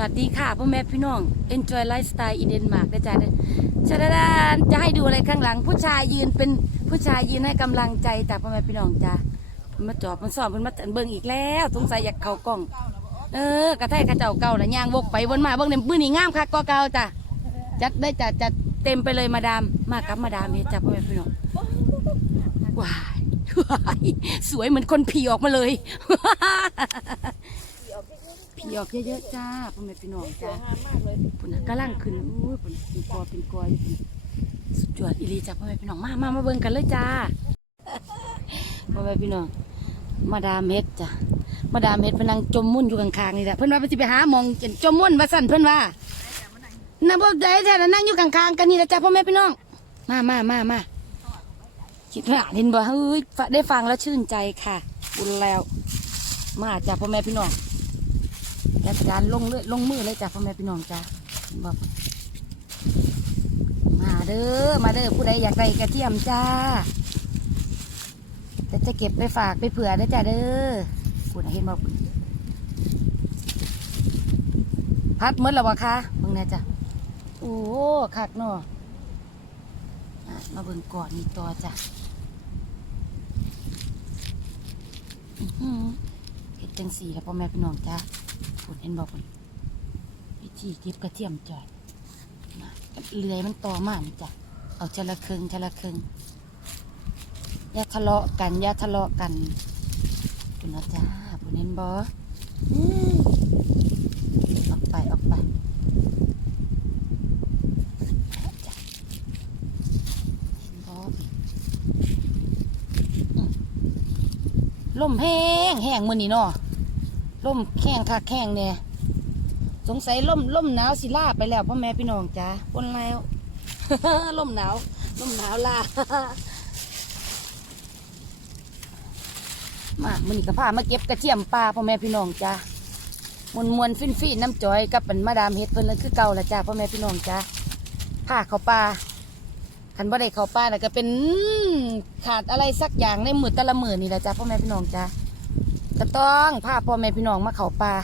วัสดีค่ะพ่อแม่พี่น้อง Enjoy Lifestyle in Denmark นะจ๊ะเด้อชาดานจะให้ดูอะไรข้างหลัง ผู้ชายยืนเป็นผู้ชายยืนให้กำลังใจจากพ่อแม่พี่น้องจ้ะมาจอบมันสอบมันมาเบิ่งอีกแล้วสงสัยอยากเข้ากล้อง เออกระไทยกระเจ้าเก่าละย่างวกไปวนมาเบิ่งในมือนี่งามคักก็เก่าจ้ะจัดได้จ้ะจัดเต็มไปเลยมาดามมากับมาดามเฮ็ดจ้ะพ่อแม่พี่น้องว้ายสวยเหมือนคนผีออกมาเลย ผีออกเยอะๆจ้าพ่อแม่พี่น้องจ้าปุ่นน่ะกำลังขึ้นอู้ยปุ่นเป็นกอเป็นกออยู่ปุ่นสุดยอดอีหลีจ้าพ่อแม่พี่น้องมามามาเบิ่งกันเลยจ้าพ่อแม่พี่น้อง มาดามเฮ็ดจ้ะมาดามเฮ็ดเพนนังจมมุ่นอยู่ข้างๆนี่แหละเพิ่นว่าเพิ่นสิไปหาหมองจมมุ่นว่าสั่นเพิ่นว่าน่ะบ่ได้แท้น่ะนั่งอยู่ข้างๆกันนี่แหละจ้าพ่อแม่พี่น้อง มามามามาคิดว่าเห็นบ่เฮ้ยได้ฟังแล้วชื่นใจค่ะบุญแล้ว มาจ้าพ่อแม่พี่น้อง แกจานลงเลยลงมือเลยจ้ะพ่อแม่พี่น้องจ้ะบอกมาเด้อมาเด้อผู้ใดอยากได้กระเทียมจ้าแต่จะเก็บไปฝากไปเผื่อนะจ้ะเด้อคุณเห็นบอกพัดหมดแล้ววะคะเบิ่งแน่จ้ะโอ้คักเนาะอะมาเบิ่งก่อนนี่ต่อจ้ะเห็ดจังสีแล้วพ่อแม่พี่น้องจ้า คุณเห็นบอกคุณวิธีเก็บกระเทียมจอดนะเลื่อยมันต่อมากจ้ะเอาชะละครึ่งชะละครึ่งอย่าทะเลาะกันอย่าทะเลาะกันคุณนะจ้าคุณเห็นบอออกไปออกไปบอืมลมแห้งแห้งมือนี้เนาะ ล่มแข้งคักแข้งเนี่ยสงสัยล่มล่มหนาวสิลาไปแล้วพ่อแม่พี่น้องจ้าคนแล้วล่มหนาวล่มหนาวลามามันนี่ก็พามาเก็บกระเทียมปลาพ่อแม่พี่น้องจ้ามวนมวนฟินฟินน้ำจอยกับเป็นมาดามเฮ็ดเพิ่นเลยคือเก่าละจ้าพ่อแม่พี่น้องจ้าผ้าเขาปลาคันบ่ได้เขาปลาแล้วก็เป็นขาดอะไรสักอย่างในมือต่ละมือนี่แหละจ้าพ่อแม่พี่น้องจ้า ก็ต้องพาพ่อแม่พี่น้องมาเขาป่า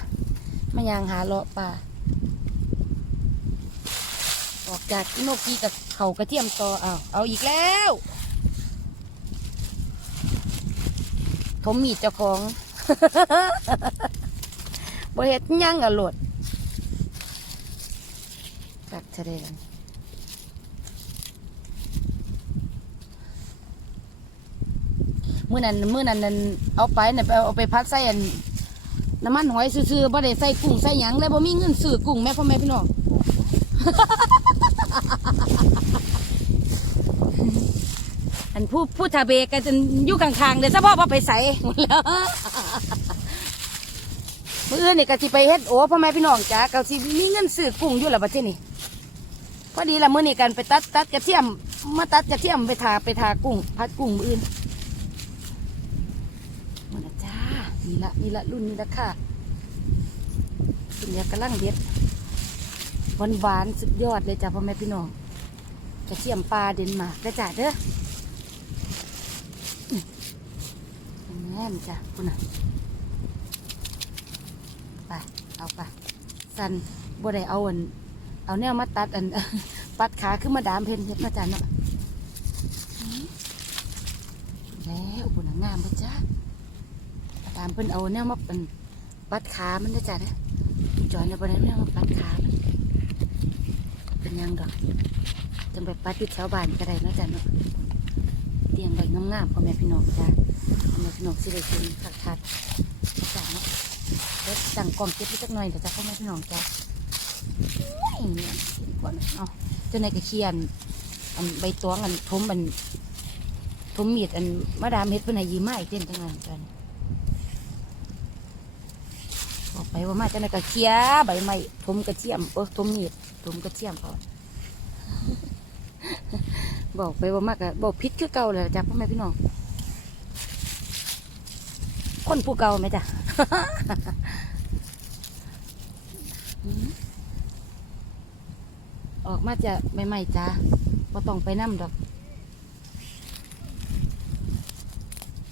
มาย่างหาเลาะป่าออกจากอิโนกีกับเขากระเทียมต่อเอาเอาอีกแล้วผมมีเจ้าของบ่เฮ็ดยังอะโหลดกักแสดง มื่อนั้นมื่อนั้นนั้นเอาไปเนี่ยไปเอาไปพัดใส่อันน้ำมันหอยซื่อๆบ่ได้ใส่กุ้งใส่หยังเลยบ่มีเงินซื้อกุ้งแม่พ่อแม่พี่น้องอันผู้ผู้ทาเบกก็จะอยู่ข้างๆเดี๋ยวซะพ่อว่าไปใส่หมดแล้วมื่ออื่นนี่ก็สิไปเฮ็ดโอ้พ่อแม่พี่น้องจ้าก็สิมีเงินซื้อกุ้งอยู่แล้วบัดนี้นี่พอดีละมื้อนี้กันไปตัดตัดกระเทียมมาตัดกระเทียมไปทาไปทากุ้งพัดกุ้งมื้ออื่น มานะจ้า นี่ละนี่ละรุ่นนี้ละค่ะคุณยายกำลังเด็ดหวานหวานๆสุดยอดเลยจ้าพ่อแม่พี่น้องกระเทียมปลาเดนมาร์กนะจ้าเด้ออืมแง่มจ้าคุณน่ะไปเอาไปสันบ่ได้เอาอัน เอาแนวมาตัดอันปัดขาขึ้นมาดามเพนเฮ็ดมาจ้าเนาะแล้วคุณน่ะงามเลยจ้าามเพิ่นเอาแนวมาเป็นปัดขามันนะจ๊ะนะจอยในบริเวณแนวมาปัดขามันเป็นยังดอกจังไปปัดที่แถวบ้านก็ได้นะจ๊ะเนาะเตียงใบงามๆพ่อแม่พี่น้องจ้ะพ่อแม่พี่น้องสิได้กินคักๆจ้ะเนาะแล้วสั่งกล่องเก็บไว้จักหน่อยเดี๋ยวจ้ะพ่อแม่พี่น้องจ้ะโอ้ยเนี่ยก่อนเนาะจนในกระเคียนอันใบตวงอันทมอันทมมีดอันมาดามเฮ็ดเพิ่นให้ยีมาอีกเต้นจังไงจ้ะบว่ามาจะในกระเคียใบไม้ทุมกระเทียมโอ้ทุมมีดทุมกระเทียมพอบอกไปว่ามากะบอกพิษคือเก่าเลยจ้ะพ่อแม่พี่น้องคนผู้เก่าไหมจ้ะออกมาจะใหม่ๆจ้ะบ่ต้องไปนั่ดอก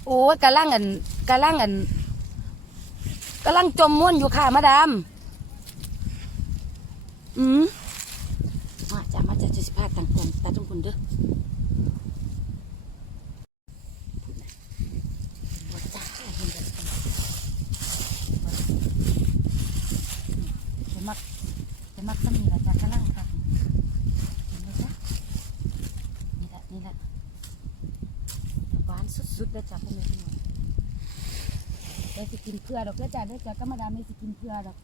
โอ้กะล่างอันกะล่างอัน กำลังจมม้วนอยู่ค่ะมาดามอืมมาจ้ามาจ้าจะสิพาตังคนตาตรงคนเด้อ กินเพื่อดอกเด้อจ้าเด้อจ้าก็มาดามไม่สิกินเพื่อดอก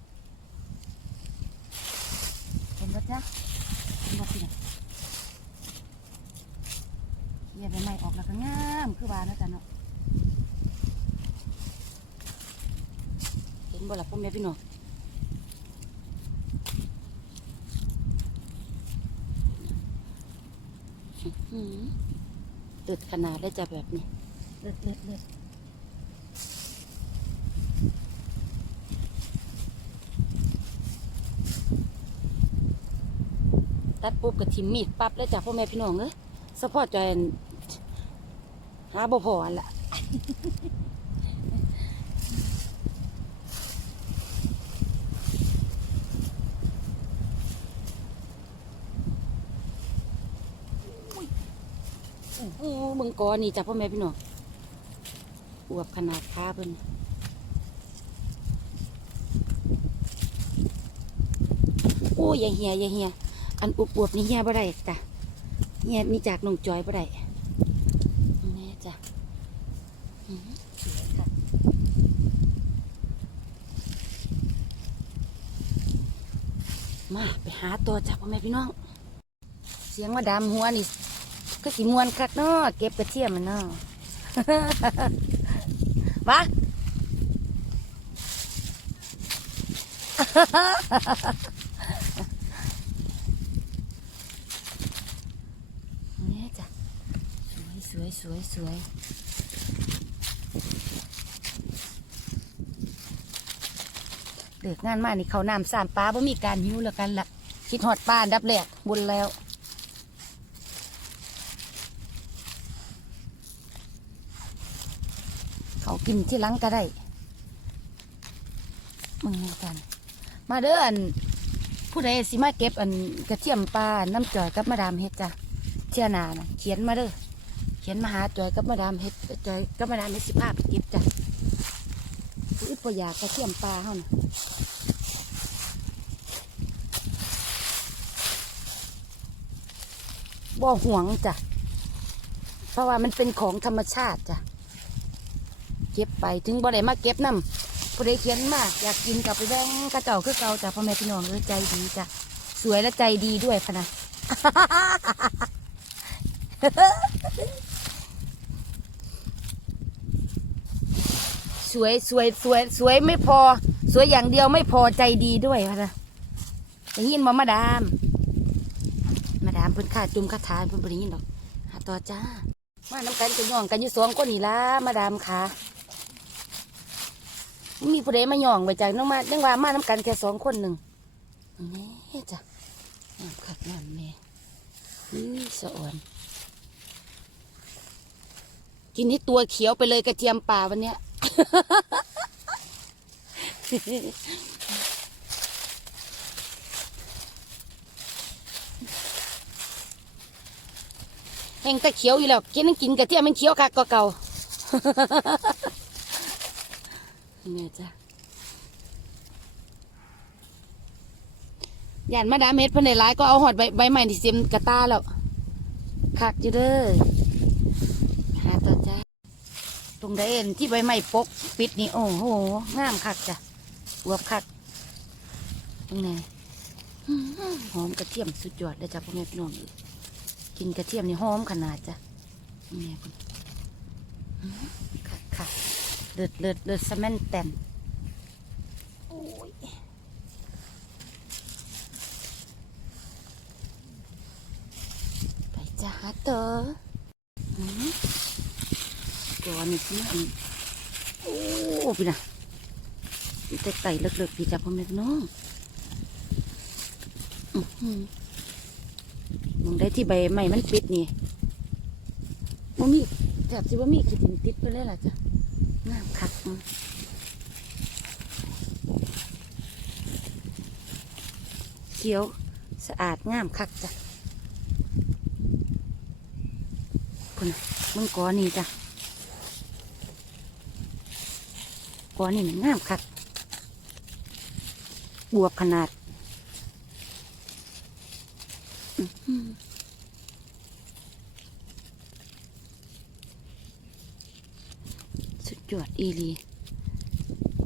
เห็นบ่จ๊ะเห็นบ่พี่น่ะเยี่ยใบไม้ออกแล้วก็งามคือว่านะจ๊ะเนาะเห็นบ่ล่ะพ่อแม่พี่น้องอื้อหือเลือดขนาดเลยจ้ะแบบนี้เลือดเลือดเลือ ตัดปุ๊บกับทิมมีดปั๊บเลยจ้ะพ่อแม่พี่น้องเอ้ยสะพอใจอันหาบ่พออันละโอ้มึงกอนี่จ้ะพ่อแม่พี่น้องอวบขนาดค้าเพิ่นโอ้ยอย่าเหียอย่าเหีย อันอวบอวบนี่เหียบ่ได้จ้ะเหียนี่จากน้องจอยบ่ได้แม่จ้ะสวยค่ะมาไปหาตัวจ้ะพ่อแม่พี่น้อง เสียงมาดามหัวนี่ก็สิมวนคักเนาะเก็บกระเทียมมันเนาะมา เนี่ยจ้ะส วยสวยเลิกงานมานี่เขาน้ำสามปลาบ่มีการหิ้วแล้วกันละคิดฮอดป้าอันดับแรกบนแล้วเขากินที่หลังก็ได้มึงนี่กัน มาเด้ออันผู้ใดสิมาเก็บอันกระเทียมปลาน้ำจ่อยกับมาดามเฮ็ดจ้ะเที่ยนานะเขียนมาเด้อ ขียนมาหาจอยกับมาดามเฮ็ดจอยกับมาดามเฮ็ดสิภาพไปเก็บจ้ะอุปยากระเทียมปลาเฮานะบ่ห่วงจ้ะ เพราะว่ามันเป็นของธรรมชาติจ้ะ เก็บไปถึงบ่ได้มาเก็บน้ำผู้ใดเขียนมาก อยากกินกลับไปแบ่งกระเจ้าคือเก่าจ้ะพ่อแม่พี่น้องเออใจดีจ้ะ สวยและใจดีด้วยพะนะ สวยสวยสวยสวยไม่พอ สวยอย่างเดียวไม่พอใจดีด้วยพะนะอย่างนี้มามาดาม มาดามเพิ่นข้าจุ่มคาถาเพิ่นบ่ได้ยินดอกหาต่อจ้ามาน้ำกันจะย่องกันอยู่สองคนนี่ล่ะมาดามค่ะมีผู้ใดมาย่องไปจากน้องมายังว่ามาน้ำกันแค่สองคนหนึ่งนี่จ้ะน้ำขัดน้ำแม่อือสะอ่อนกินให้ตัวเขียวไปเลยกระเทียมป่าวันเนี้ย แห้งต่เขียวอยู่แล้วกินนั่งกินกระเทียมมันเขียวคักก็เก่าเนี่ยจ้ะยานมาดามเม็ดเพันในร้ายก็เอาหอดใบใบใหม่ที่เสียมกระตาแล้วคักอยู่เด้อ งใดเอ็นที่ใบใหม่ปกปิดนี่โอ้โหงามคักจ้ะอวบคักตรงไหนหอมกระเทียมสุดยอดเลยจ้ะพ่อแม่พี่น้องกินกระเทียมนี่หอมขนาดจ้ะนี่คุณค่ะค่ะเลือดเลือดเลือดสะแมนแตนโอ้ยไปจ้าเตอ ก่อนนี่พี่น้องโอ้พี่นะมีแต่ไก่เลิกๆพี่จ้ะพ่อแม่น้องมองได้ที่ใบไม้มันปิดนี่บ่มีแถบสิว่ามีขีดติดไปเลยล่ะจ้ะงามคักเขียวสะอาดงามคักจ้ะพุ่นน่ะมึงกอนี่จ้ะ กอนี่มันงามคักบวบขนาดสุดยอดอีลี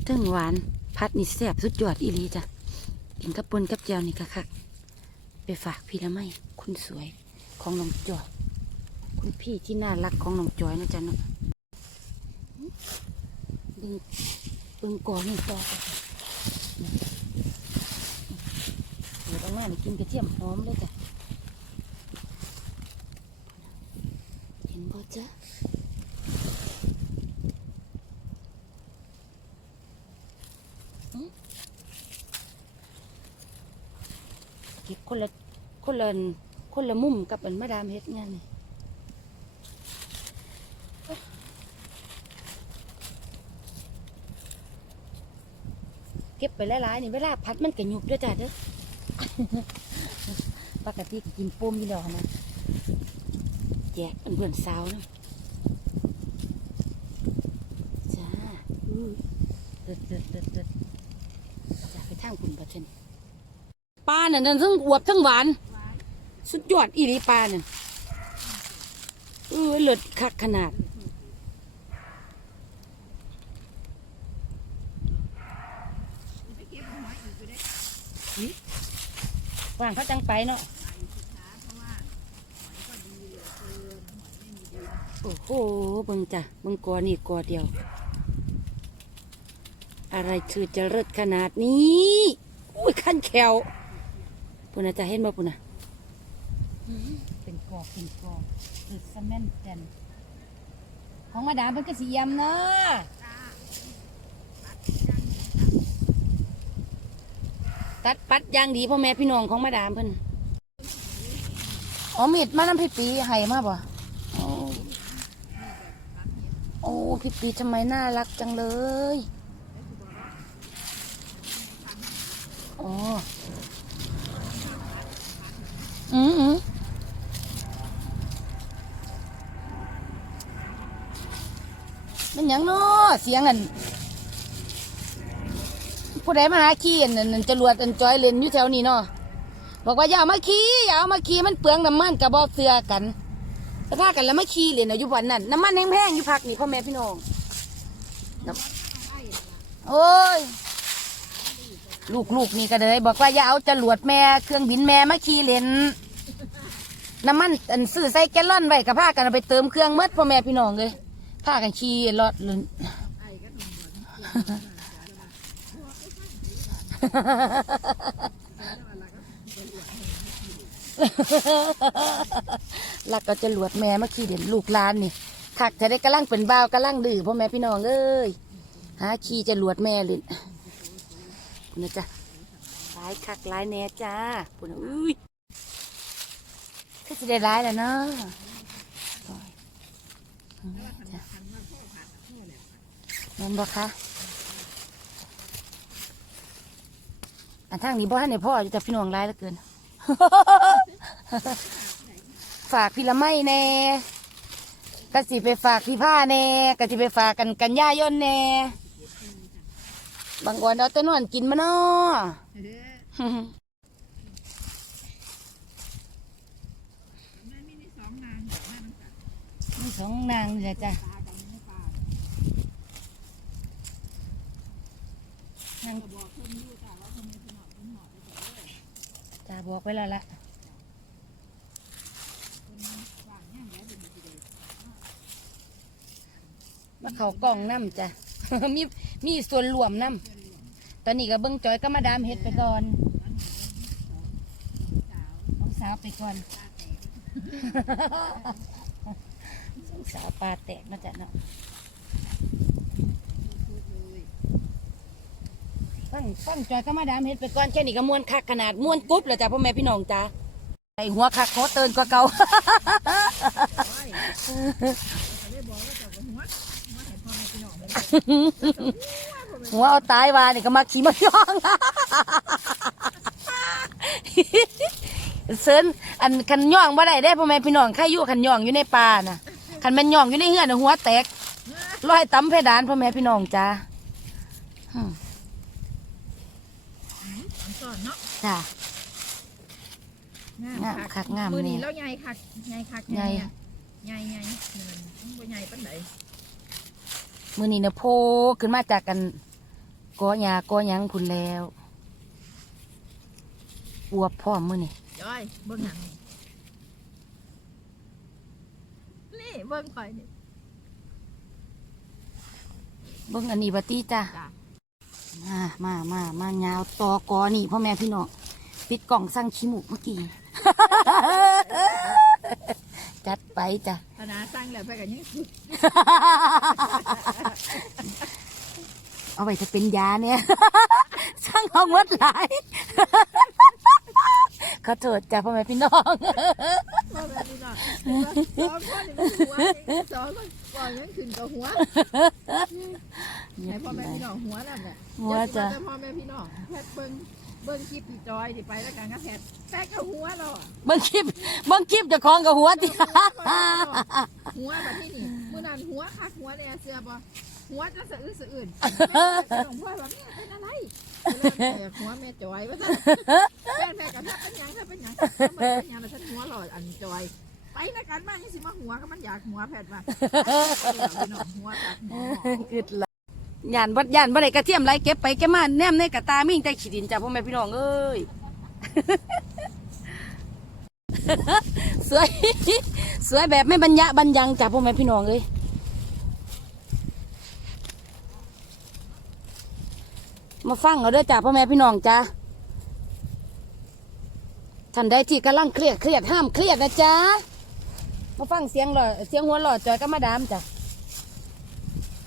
เทั้งหวานพัดนี่แซ่บสุดยอดอีลีจ้ะกินกับปนกับแจวนี่ก็คักไปฝากพี่ละไม่คุณสวยของน้องจอย คุณพี่ที่น่ารักของน้องจอยนะจ๊ะเนาะดึง ดึงกอนนี่ต่อไปเปิดออกมานี่กินกระเทียมหอมเลยจ้ะเห็นบ่จ๊ะเก็บคนละคนละคนละมุมกับอันมาดามเฮ็ดงานนี่ เก็บไปหลายๆนี่เวลาพัดมันก็หยุบด้วยจ้ะเด้อปกติก็กินปมอยู่ดอกนะแจกเพื่อนสาวนะจ้าเด็ดเด็ดเด็ดเด็ดจ้าไปทางคุณประเทนปลาเนี่ยนั่นทั้งอวบทั้งหวาน สุดยอดอีหลีปลาเนี่ยเออเลิศคักขนาด ว่างเขาจังไปเนาะโอ้โหเบิ่งจ้ะเบิ่งกอนี่กอเดียว อะไรคือจะเลิศขนาดนี้อุ้ยขั้นแขวปุ่นนะจะเห็นบ่ปุ่นนะเป็นกอเป็นกอคือสแมนแตนของมาดามเป็นกระสียำเนาะ ตัดปัดอย่างดีพ่อแม่พี่น้องของมาดามเพิ่นอ๋อมีดมาน้ำพี่ปีให้มาบ่โอ้โอ้พี่ปีทำไมน่ารักจังเลยอ๋ออืมอืมเป็นหยังเนาะเสียงอัน ผู้ใดมาหาขี้อันนั้นอันจรวดอันจอยเล่นอยู่แถวนี้เนาะบอกว่าอย่าเอามาขี้อย่าเอามาขี้มันเปลืองน้ำมันกับบอเสือกันสภาพกันแล้วมาขี้เล่นเอาอยู่วันนั้นน้ำมันแห้งๆอยู่พักนี่พ่อแม่พี่น้องน้ำโอ้ยลูกๆนี่ก็เลยบอกว่าอย่าเอาจรวดแม่เครื่องบินแม่มาขี้เล่นน้ำมันอันซื้อใส่แกลลอนไว้กับผ้ากันเอาไปเติมเครื่องหมดพ่อแม่พี่น้องเลยผ้ากันขี้รอดเลย ลักก็จะหลวดแม่มาขี่เด่นลูกหลานนี่คักจะได้กำลังเป็นบ่าวกำลังดื้อพ่อแม่พี่น้องเอ้ยหาขี่จะหลวดแม่เลยนะจ๊ะร้ายคักร้ายแน่จ้าปุ่นอุ้ยก็จะได้ร้ายแล้วเนาะจ้ะนั่นบ่คะ อันทางนี้บ่ทันในพ่ออยู่แต่พี่น้องร้ายเหลือเกิน ฝากพี่ละไม่แน่กะสิไปฝากพี่ผ้าแน่กะสิไปฝากกันกันย่ายนแน่บางวันเอาแต่นอนกินมาเนาะมีสองนางเลยจ้ะนาง จ้าบอกไว้แล้วละมาเขากล่องน้ำจ้ะ มีมีส่วนรวมน้ำตอนนี้ก็เบิ้งจอยก็มาดามเฮ็ดไปก่อนน้องสาวไปก่อนน้องสาวปลาแตกนาะจ๊ะเนาะ ฟังฟังจอยก็มาดามเฮ็ดไปก่อนแค่นี้ก็ม้วนคักขนาดม้วนกรุ๊บเลยจ้ะพ่อแม่พี่น้องจ้ะใส่หัวคักโคเตินกว่าเก่าหัวเอาตายวานี่ก็มาขี่มาย่องเซินอันคันย่องบ่ได้ได้พ่อแม่พี่น้องใครอยู่คันย่องอยู่ในป่าน่ะคันม่นย่องอยู่ในเฮือนน่ะหัวแตกลอยตำเพดานพ่อแม่พี่น้องจ้า อืมสอนเนาะจ้างามงามคักงามมือนี้แน่แล้วใหญ่คักใหญ่คักใหญ่อะใหญ่ใหญ่เนินมันบ่ใหญ่ปานใดมื้อนี้เนี่ยโพขึ้นมาจากกันกอหญ้ากอหยังพุ่นแล้วอวบพร้อมมื้อนี้จ้อยเบิ่งหนังนี่นี่เบิ่งข่อยนี่ เบิ่งอันนี้บัดตี้จ้าจ้ะ มา มา มา มายาวต่อกอนี่พ่อแม่พี่น้องปิดกล่องสั่งขี้หมูกเมื่อกี้ จัดไปจ้ะขนาดสร้างแล้วไปกันยังสุดเอาไปจะเป็นยาเนี่ยช่างเอาวัดหลายขอโทษจ้ะพ่อแม่พี่น้องพ่อแม่พี่น้องสองคนนี่มันหัวนี่สองคนก่อนนั้นขึ้นกับหัวให้พ่อแม่พี่น้องหัวนั่นแห ละหัวจ้ะเดี๋ยสิว่าแต่พ่อแม่พี่น้องแพทย์เบิ่งเบิ่งคลิปพี่จอยสิไปแล้วกันกับแพทย์แพทย์ก็หัวเราอะเบิ่งคลิปเบิ่งคลิปเจะคล้าของกับหัวติ หัวแบบที่นี่มื่อนั้นหัวคักหัวเลยเสือบ่หัวจะสะอื้นสะอื้นหลวงพ่อแบบนี้เป็นอะไรแต่หัวแม่จอยว่าแม่แม่กันถ้าเป็นหยังถ้าเป็นหยังถ้าเป็นหยังแล้วฉันหัวหล่ออันจอย ไปนะกันบ้างยังสิมาหัวก็มันอยากหัวแผดมาหัวจากหัวกึดละ ย่านบัดย่านบ่ไดกระเทียมไรเก็บไปเก็บมาแนมในกระตามิ่งแต่ขีดินจ้ะพ่อแม่พี่น้องเอ้ยสวยสวยแบบไม่บรรยะบรรยังจ้ะพ่อแม่พี่น้องเอ้ยมาฟังเอาด้อจ้ะพ่อแม่พี่น้องจ้ะท่านใดที่กำลังเครียดเครียดห้ามเครียดนะจ๊ะมาฟังเสียงหล่อเสียงหัวหล่อจอยก็มาดามจ้ะ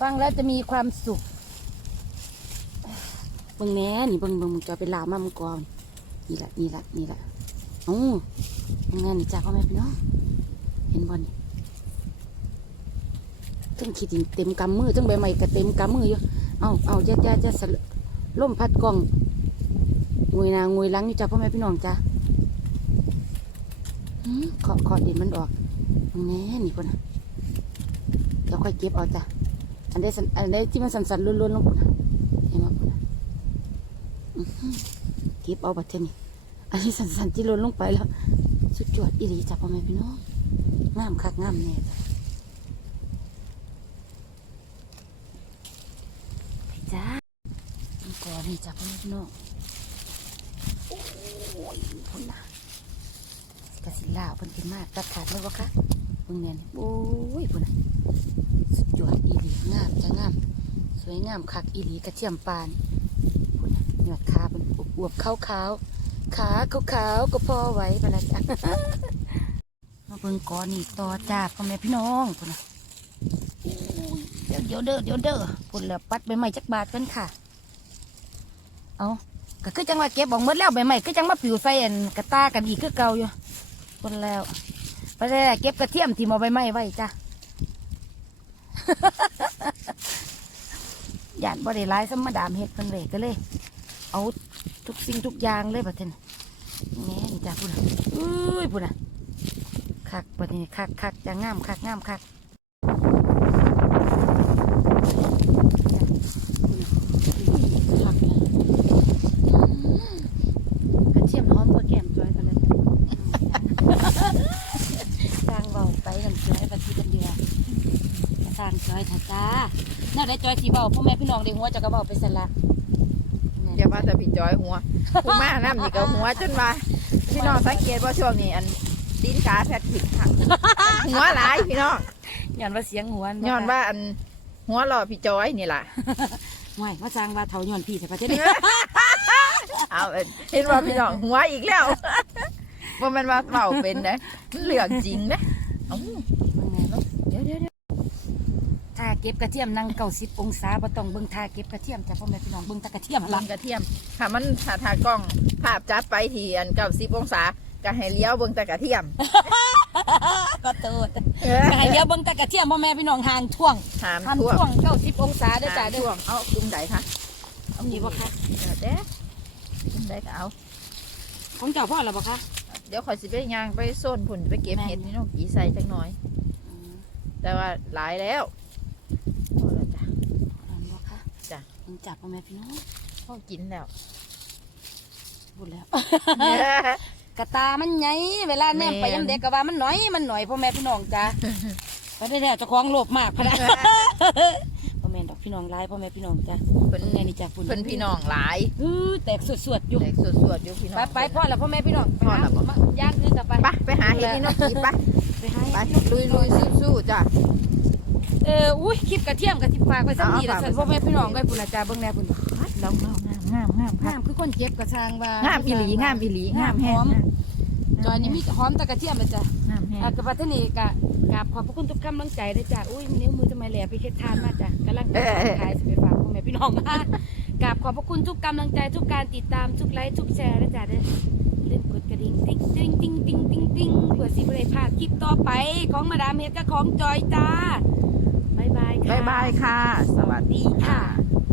ฟังแล้วจะมีความสุขเบิ่งแหน่นี่เบิ่งเบิ่งมึงจะไปลามามึงกอนนี่ละนี่ละนี่ละโอ้ยังไงนี่จ้าพ่อแม่พี่น้องเห็นบ่นี่ทั้งขีดินเต็มกำมือทั้งใบไม้ก็เต็มกำมืออยู่เอาเอาจะจะจะสะล่มพัดกล้องงวยนางวยหลังอยู่จ้าพ่อแม่พี่น้องจ้าขอขอดินมันออกเบิ่งแหน่นี่คนนะเดี๋ยวค่อยเก็บเอาจ้ะ อันใดสันอันใดที่มันสันๆล้วนๆลงปุ่นน่ะเห็นไหมปุ่นเก็บเอาบัดเทอนี่อันนี้สันๆที่ล้นลงไปแล้วสุดยอดอีหลีจ้ะพ่อแม่พี่น้องงามคักงามแน่จ้ะไปจ้าก่อนนี่จ้ะพ่อแม่พี่น้องโอ้ยพุ่นนะกระสิลาวเพิ่นกินมากตัดขาดไหมวะคะ เบิ่งแน่นี่โอ้ยพุ่นน่ะสุดยอดอีหลีงามจะงาม สวยงามคักอีหลีกระเทียมปานพุ่นน่ะยอดขาเป็นอวบๆขาวขาวๆขาขาวๆก็พอไหวไปละจ้ะมาเบิ่งก้อนนี่ต่อจ้าพ่อแม่พี่น้องพุ่นน่ะเดี๋ยวเดี๋ยวเด้อเดี๋ยวเด้อพุ่นแล้วปัดใบไม้จักบาทกันค่ะ เอาก็คือจังว่าเก็บบอกหมดแล้วใบไม้คือจังมาปิวใส่อันกระตากันอีกคือเก่าอยู่พุ่นแล้ว ไปได้เก็บกระเทียมที่มอาใบไม้ไว้จ้ะย่านบ่ได้ร้ายสมมาดามเห็ดเพิ่นเลยก็เลย เอาทุกสิ่งทุกอย่างเลยบัดนี้แง่นี่จ้าพุ่นน่ะอุ้ยพุ่นน่ะคักบัดนี้คักคักจะงามคักงามคักคักเลยอืมกระเทียมหอมกว่าแก้มจอยกันเลยจางเบาไปกันจอยบัดทีกันเดียว สร้างจอยเถอะจ้า น่าได้จอยสีเบาพ่อแม่พี่น้องได้หัวจะกระเบาไปสละอย่าว่าแต่พี่จอยหัวผู้มาน้ำนี่ก็หัวจนว่าพี่น้องสังเกตว่าช่วงนี้อันตีนขาแพทย์ผิดค่ะหัวหลายพี่น้องย้อนว่าเสียงหัวย้อนว่าอันหัวหล่อพี่จอยนี่ล่ะไม่ว่าสร้างว่าเถาย้อนพี่แต่ประเทศนี้เอาเอิ้นเห็นว่าพี่น้องหัวอีกแล้วว่ามันว่าเบาเป็นนะมันเหลืองจริงนะเอ้าเดี๋ยวเดี๋ยวเดี๋ยว ถ้า เก็บกระเทียมนั่งเก้าสิบองศาบ่ต้องเบิ่งท่าเก็บกระเทียมจ้ะพ่อแม่พี่น้องเบิ่งแตะกระเทียมหลัลังงกระเทียมถ้ามันถ้าทากล้องภาพจัดไปที่อันเก้าสิบองศาก็ให้เลี้ยวเบิ่งแต่กระเทียมก็โตดเออให้เดี๋ยวเบิ่งแตะกระเทียมพ่อแม่พี่น้องห่างท่วงหามห่างท่วงท่วงเก้าสิบองศาเด้อจ้ะหามเด้ท่วองเอาจุ่มใดคะเอานี่บ่คะเออเด้จุ่มใดก็เอา ของเจ้าพ่อแล้วบ่คะ เดี๋ยวขอยสิไปย่างไปโซนผุนไปเก็บเห็ดนี่น้องกีใส่จังน้อยอืมแต่ว่าหลายแล้ว พอแล้วจ้ะอันบ่ค่ะจ้ะยังจับพ่อแม่พี่น้องพอกินแล้วบุญแล้ว กระตามันใหญ่เวลาแนมไปแม่นยำเด็กก็ว่ามันหน่อยมันหน่อยพ่อแม่พี่น้องจ้าไปได้แล้วเจะคล้าของโลภมากพะนะพ่อแม่ดอกพี่น้องร้ายพ่อแม่พี่น้องจ้าเพิ่นเพิ่นไงนี่จ้าปุ่นเพิ่นพี่น้องหลายอื้อแตกสวดๆอยู่แตกสวดๆอยู่พี่น้องไปไปพ่อแล้วพ่อแม่พี่น้องพ่อแล้วบ่มาย่างคือกลับไปไปไปหาเห็ดนี่น้องกีไปไปหาไปลุยลุยสู้สู้ๆจ้ะ เอออุ้ยคลิปกระเทียมกระทิบฝากไปสักทีละเอาสัฝากนไว้พ่อแม่พี่น้องก็ปุ่นละจ้าเบิ่งแน่ปุ่นลองเอางามงามงามค่ะงามคือคนเจ็บกระชางว่างามอีหลีงามอีหลีงามแห้งหอมงามจอยนี่มีหอมแตะกระเทียมเลยจ้ะงามแห้งอะกับพัฒนีกะกราบขอบพระคุณทุกกำลังใจเลยจ้ะอุ้ยนิ้วมือทำไมแหลไปเค็ดทานมาจ้ะกำลังจะขายสิไปฝากพ่อแม่พี่น้องมากราบขอบพระคุณทุกกำลังใจทุกการติดตามทุกไลค์ทุกแชร์นะจ้ะเด้อลืมกดกระดิ่งติ๊งติ๊งติ๊งติ๊งติ๊งติ๊งเผื่อสิบเลยพลาดคลิปต่อไป ของมาดามเฮ็ดกับของจอยจ้า บายบายค่ะบายบายค่ะ สวัสดีค่ะค่ะ